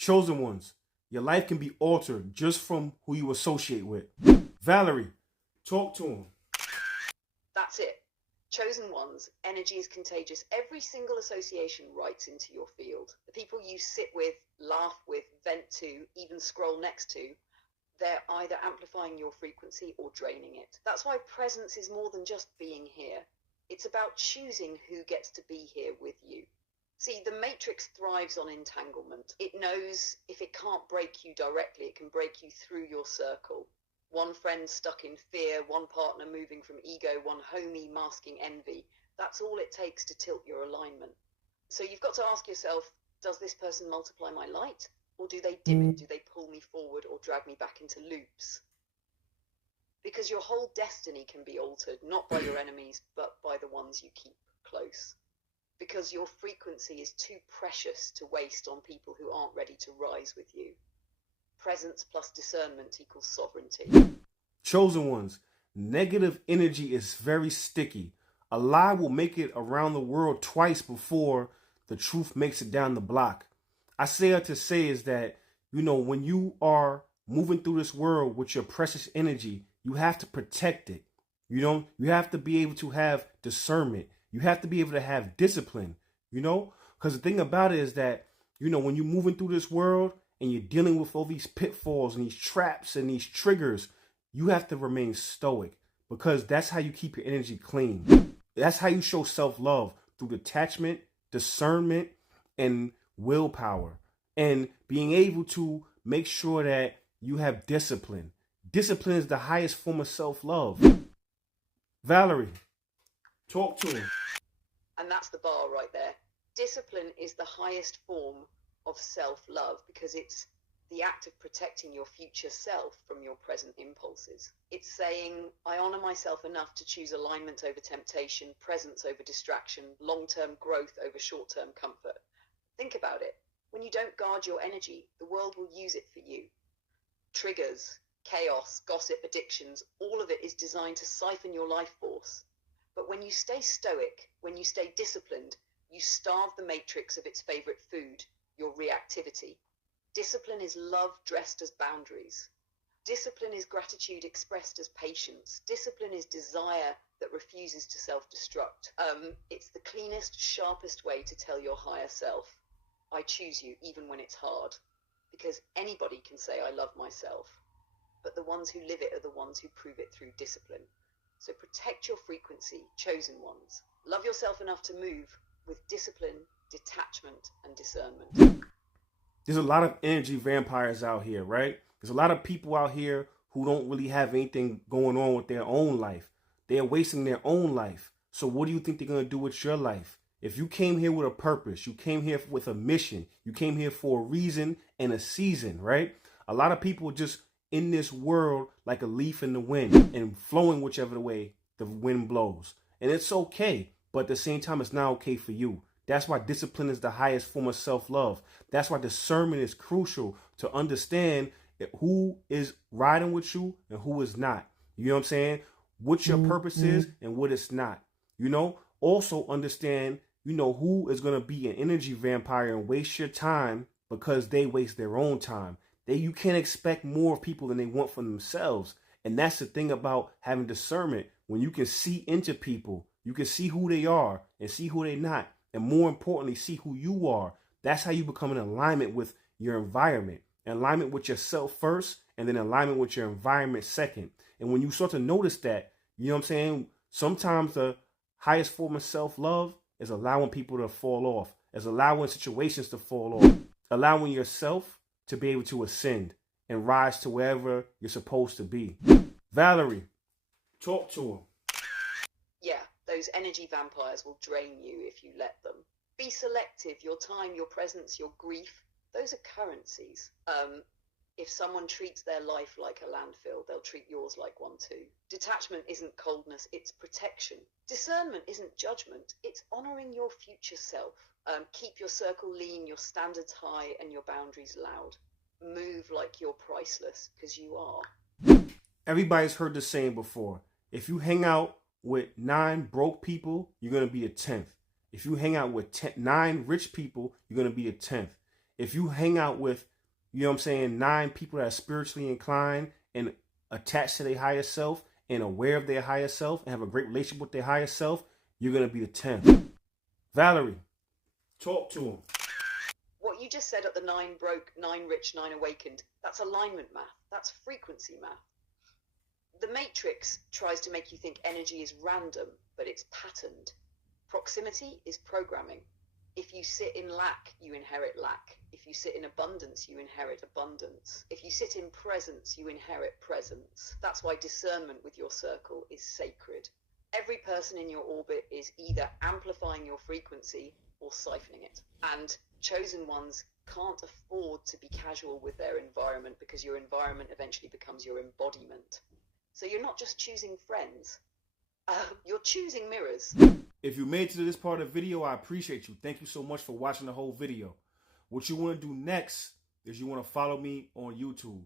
Chosen ones, your life can be altered just from who you associate with. Valerie, talk to him. That's it. Chosen ones, energy is contagious. Every single association writes into your field. The people you sit with, laugh with, vent to, even scroll next to, they're either amplifying your frequency or draining it. That's why presence is more than just being here. It's about choosing who gets to be here with you. See, the matrix thrives on entanglement. It knows if it can't break you directly, it can break you through your circle. One friend stuck in fear, one partner moving from ego, one homie masking envy. That's all it takes to tilt your alignment. So you've got to ask yourself, does this person multiply my light? Or do they dim it? Do they pull me forward or drag me back into loops? Because your whole destiny can be altered, not by your enemies, but by the ones you keep close. Because your frequency is too precious to waste on people who aren't ready to rise with you. Presence plus discernment equals sovereignty. Chosen ones, negative energy is very sticky. A lie will make it around the world twice before the truth makes it down the block. I say it to say is that, when you are moving through this world with your precious energy, you have to protect it. You have to be able to have discernment. You have to be able to have discipline, because the thing about it is that, when you're moving through this world and you're dealing with all these pitfalls and these traps and these triggers, you have to remain stoic, because that's how you keep your energy clean. That's how you show self-love, through detachment, discernment, and willpower, and being able to make sure that you have discipline. Discipline is the highest form of self-love. Valerie, talk to him. And that's the bar right there. Discipline is the highest form of self-love because it's the act of protecting your future self from your present impulses. It's saying, I honor myself enough to choose alignment over temptation, presence over distraction, long-term growth over short-term comfort. Think about it. When you don't guard your energy, the world will use it for you. Triggers, chaos, gossip, addictions, all of it is designed to siphon your life force. But when you stay stoic, when you stay disciplined, you starve the matrix of its favorite food, your reactivity. Discipline is love dressed as boundaries. Discipline is gratitude expressed as patience. Discipline is desire that refuses to self-destruct. It's the cleanest, sharpest way to tell your higher self, I choose you even when it's hard. Because anybody can say I love myself, but the ones who live it are the ones who prove it through discipline. So protect your frequency, chosen ones. Love yourself enough to move with discipline, detachment, and discernment. There's a lot of energy vampires out here, right? There's a lot of people out here who don't really have anything going on with their own life. They're wasting their own life. So what do you think they're going to do with your life? If you came here with a purpose, you came here with a mission, you came here for a reason and a season, right? A lot of people just in this world like a leaf in the wind and flowing whichever way the wind blows. And it's okay, but at the same time, it's not okay for you. That's why discipline is the highest form of self-love. That's why discernment is crucial to understand who is riding with you and who is not. You know what I'm saying? What your purpose is and what it's not. Also understand, who is going to be an energy vampire and waste your time because they waste their own time. You can't expect more of people than they want from themselves. And that's the thing about having discernment. When you can see into people, you can see who they are and see who they're not. And more importantly, see who you are. That's how you become in alignment with your environment. Alignment with yourself first, and then alignment with your environment second. And when you start to notice that, sometimes the highest form of self-love is allowing people to fall off, is allowing situations to fall off, allowing yourself to be able to ascend and rise to wherever you're supposed to be. Valerie, talk to him. Yeah, those energy vampires will drain you if you let them. Be selective. Your time, your presence, your grief, those are currencies. If someone treats their life like a landfill, they'll treat yours like one too. Detachment isn't coldness, it's protection. Discernment isn't judgment, it's honoring your future self. Keep your circle lean, your standards high, and your boundaries loud. Move like you're priceless, because you are. Everybody's heard the saying before. If you hang out with 9 broke people, you're going to be a 10th. If you hang out with 9 rich people, you're going to be a 10th. If you hang out with, you know what I'm saying, 9 people that are spiritually inclined and attached to their higher self and aware of their higher self and have a great relationship with their higher self, you're going to be the 10th. Valerie, talk to him. What you just said at the 9 broke, 9 rich, 9 awakened, that's alignment math. That's frequency math. The matrix tries to make you think energy is random, but it's patterned. Proximity is programming. If you sit in lack, you inherit lack. If you sit in abundance, you inherit abundance. If you sit in presence, you inherit presence. That's why discernment with your circle is sacred. Every person in your orbit is either amplifying your frequency or siphoning it. And chosen ones can't afford to be casual with their environment, because your environment eventually becomes your embodiment. So you're not just choosing friends, you're choosing mirrors. If you made it to this part of the video, I appreciate you. Thank you so much for watching the whole video. What you want to do next is you want to follow me on YouTube.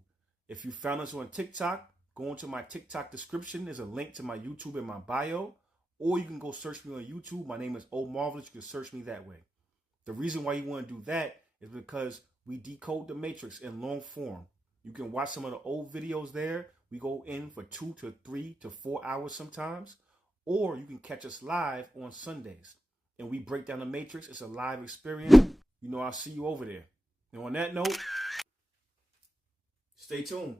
If you found us on TikTok, go into my TikTok description. There's a link to my YouTube in my bio. Or you can go search me on YouTube. My name is Omarvelous. You can search me that way. The reason why you want to do that is because we decode the matrix in long form. You can watch some of the old videos there. We go in for 2 to 3 to 4 hours sometimes. Or you can catch us live on Sundays. And we break down the matrix. It's a live experience. You know, I'll see you over there. And on that note, stay tuned.